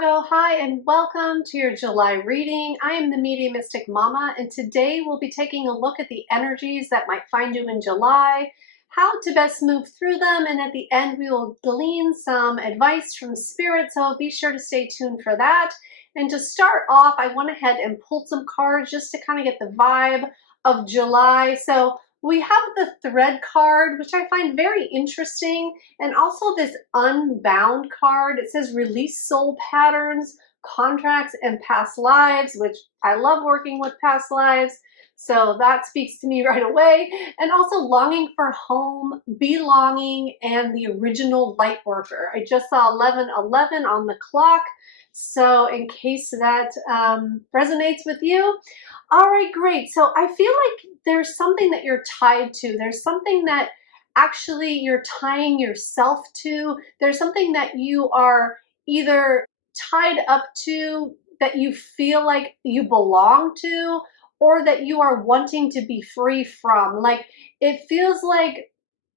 Virgo, hi and welcome to your July reading. I am the Mediumistic Mama, and today we'll be taking a look at the energies that might find you in July, how to best move through them, and at the end we will glean some advice from Spirit, so be sure to stay tuned for that. And to start off, I went ahead and pulled some cards just to kind of get the vibe of July. So we have the Thread card, which I find very interesting, and also this Unbound card. It says release soul patterns, contracts, and past lives, which I love working with past lives. So that speaks to me right away. And also longing for home, belonging, and the original light worker. I just saw 11:11 on the clock. So in case that resonates with you. All right, great. So I feel like there's something that you're tied to. There's something that actually you're tying yourself to. There's something that you are either tied up to that you feel like you belong to, or that you are wanting to be free from. Like it feels like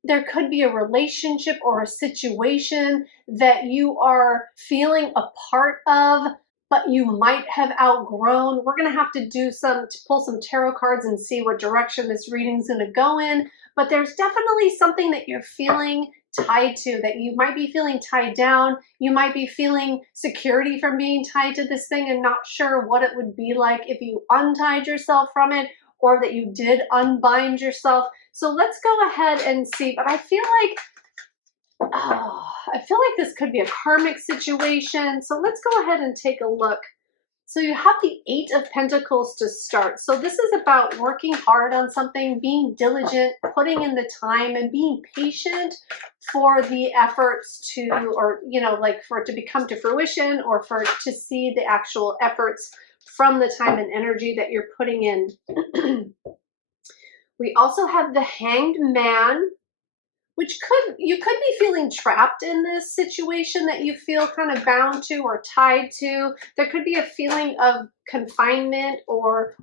there could be a relationship or a situation that you are feeling a part of, but you might have outgrown. We're going to have to pull some tarot cards and see what direction this reading is going to go in. But there's definitely something that you're feeling tied to, that you might be feeling tied down. You might be feeling security from being tied to this thing and not sure what it would be like if you untied yourself from it, or that you did unbind yourself. So let's go ahead and see. But I feel like this could be a karmic situation. So let's go ahead and take a look. So you have the Eight of Pentacles to start. So this is about working hard on something, being diligent, putting in the time, and being patient for the efforts to, or, you know, like for it to become to fruition, or for it to see the actual efforts from the time and energy that you're putting in. We also have the Hanged Man, which you could be feeling trapped in this situation that you feel kind of bound to or tied to. There could be a feeling of confinement or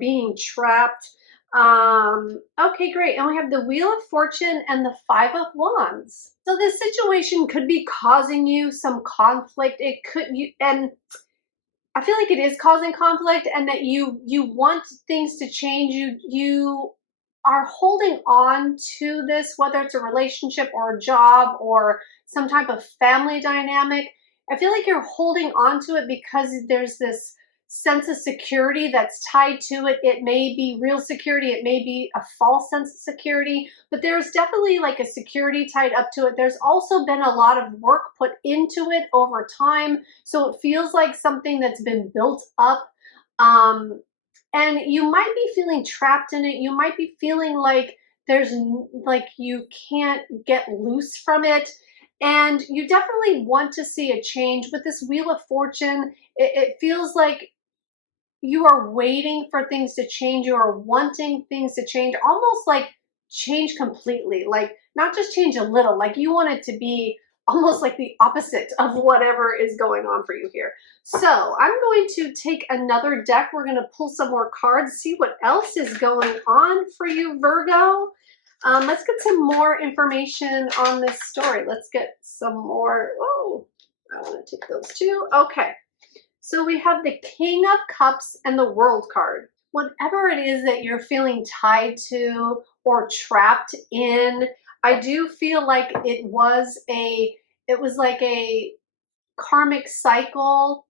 being trapped. Okay, great. And we have the Wheel of Fortune and the Five of Wands. So this situation could be causing you some conflict. And I feel like it is causing conflict, and that you want things to change. You are holding on to this, whether it's a relationship or a job or some type of family dynamic. I feel like you're holding on to it because there's this sense of security that's tied to it. It may be real security, it may be a false sense of security, but there's definitely like a security tied up to it. There's also been a lot of work put into it over time, so it feels like something that's been built up. And you might be feeling trapped in it. You might be feeling like you can't get loose from it. And you definitely want to see a change. With this Wheel of Fortune, it feels like you are waiting for things to change. You are wanting things to change, almost like change completely. Like not just change a little, like you want it to be almost like the opposite of whatever is going on for you here. So I'm going to take another deck. We're going to pull some more cards, see what else is going on for you, Virgo. Let's get some more information on this story. Let's get some more. Oh, I want to take those too. Okay. So we have the King of Cups and the World card. Whatever it is that you're feeling tied to or trapped in, I do feel like it was like a karmic cycle,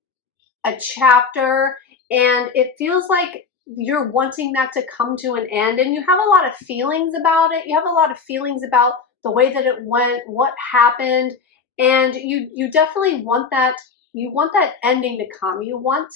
a chapter, and it feels like you're wanting that to come to an end, and you have a lot of feelings about it. You have a lot of feelings about the way that it went, what happened, and you definitely want that. You want that ending to come. You want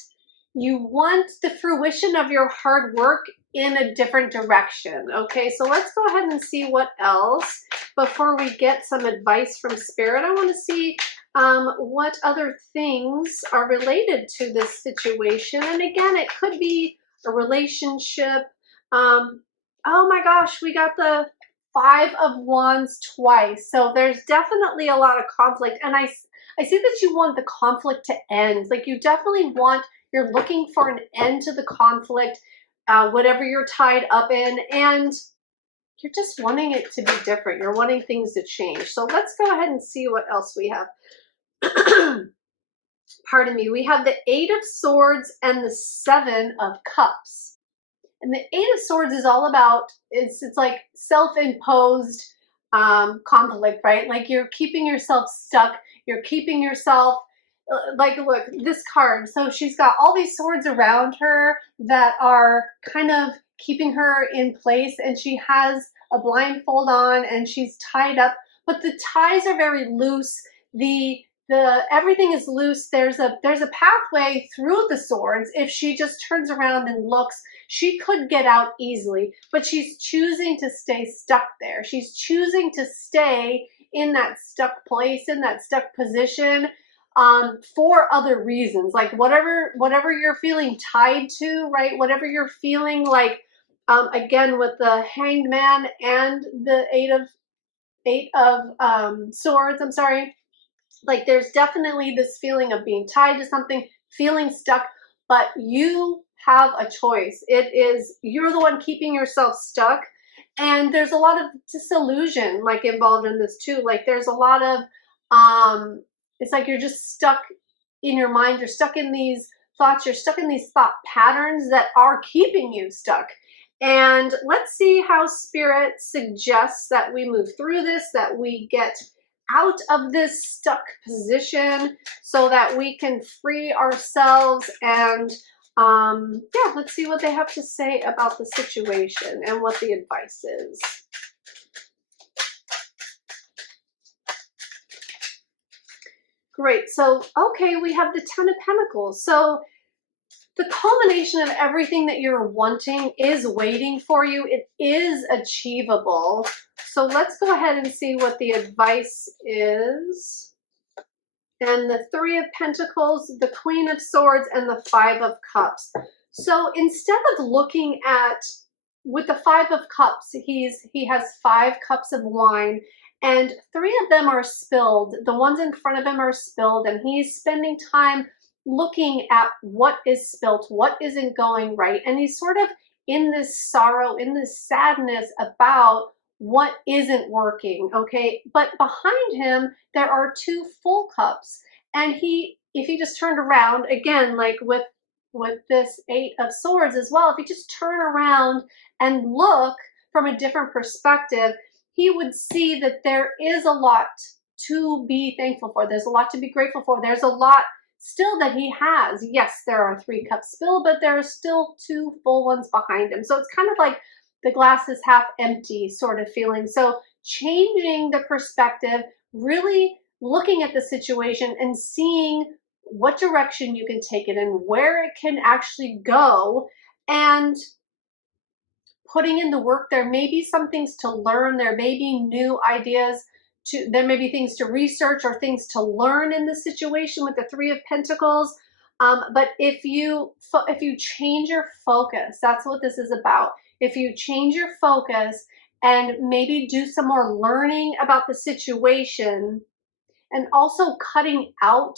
the fruition of your hard work in a different direction. Okay, so let's go ahead and see what else before we get some advice from Spirit. I want to see what other things are related to this situation. And again, it could be a relationship. Oh my gosh, we got the Five of Wands twice. So there's definitely a lot of conflict. And I see that you want the conflict to end. Like you definitely you're looking for an end to the conflict, whatever you're tied up in, and you're just wanting it to be different. You're wanting things to change. So let's go ahead and see what else we have. pardon me, we have the Eight of Swords and the Seven of Cups. And the Eight of Swords is all about, it's like self-imposed conflict, right? Like you're keeping yourself stuck. You're keeping yourself, like, look, this card. So she's got all these swords around her that are kind of keeping her in place. And she has a blindfold on and she's tied up, but the ties are very loose. The everything is loose. There's a pathway through the swords. If she just turns around and looks, she could get out easily, but she's choosing to stay stuck there. She's choosing to stay in that stuck place, in that stuck position, for other reasons, like whatever you're feeling tied to, right? Whatever you're feeling like, again, with the Hanged Man and the Eight of Swords, I'm sorry. Like there's definitely this feeling of being tied to something, feeling stuck, but you have a choice. It is, you're the one keeping yourself stuck. And there's a lot of disillusion like involved in this too. Like there's a lot of, it's like you're just stuck in your mind. You're stuck in these thoughts. You're stuck in these thought patterns that are keeping you stuck. And let's see how Spirit suggests that we move through this, that we get out of this stuck position so that we can free ourselves. And yeah, let's see what they have to say about the situation and what the advice is. Great. So, okay, we have the Ten of Pentacles. So the culmination of everything that you're wanting is waiting for you. It is achievable. So let's go ahead and see what the advice is. And the Three of Pentacles, the Queen of Swords, and the Five of Cups. So instead of looking at, with the Five of Cups, he has 5 cups of wine, and 3 of them are spilled. The ones in front of him are spilled, and he's spending time looking at what is spilt, what isn't going right. And he's sort of in this sorrow, in this sadness about what isn't working, okay? But behind him, there are 2 full cups. And if he just turned around, again, like with this Eight of Swords as well, if he just turn around and look from a different perspective, he would see that there is a lot to be thankful for. There's a lot to be grateful for. There's a lot still that he has. Yes, there are 3 cups spilled, but there are still 2 full ones behind him. So it's kind of like the glass is half empty sort of feeling. So changing the perspective, really looking at the situation and seeing what direction you can take it in, where it can actually go, and putting in the work. There may be some things to learn. There may be new ideas. There may be things to research or things to learn in the situation with the Three of Pentacles. But if you change your focus, that's what this is about. If you change your focus and maybe do some more learning about the situation, and also cutting out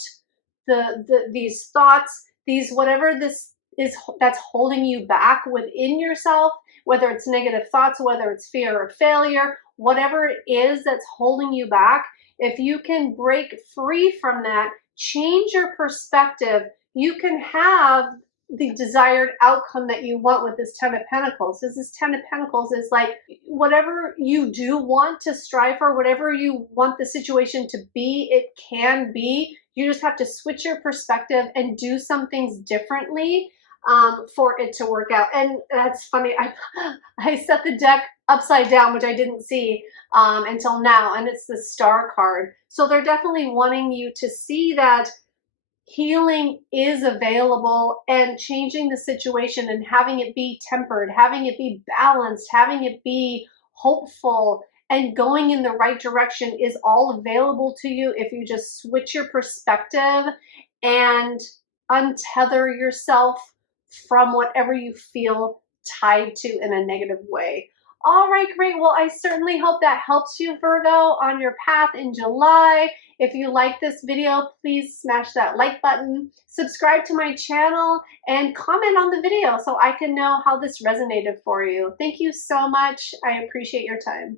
these thoughts, whatever this is that's holding you back within yourself, whether it's negative thoughts, whether it's fear of failure, whatever it is that's holding you back, if you can break free from that, change your perspective, you can have the desired outcome that you want with this Ten of Pentacles. This Ten of Pentacles is like, whatever you do want to strive for, whatever you want the situation to be, it can be. You just have to switch your perspective and do some things differently for it to work out. And that's funny. I set the deck upside down, which I didn't see until now, and it's the Star card. So they're definitely wanting you to see that healing is available, and changing the situation and having it be tempered, having it be balanced, having it be hopeful, and going in the right direction is all available to you if you just switch your perspective and untether yourself from whatever you feel tied to in a negative way. All right, great. Well, I certainly hope that helps you, Virgo, on your path in July. If you like this video, please smash that like button, subscribe to my channel, and comment on the video so I can know how this resonated for you. Thank you so much. I appreciate your time.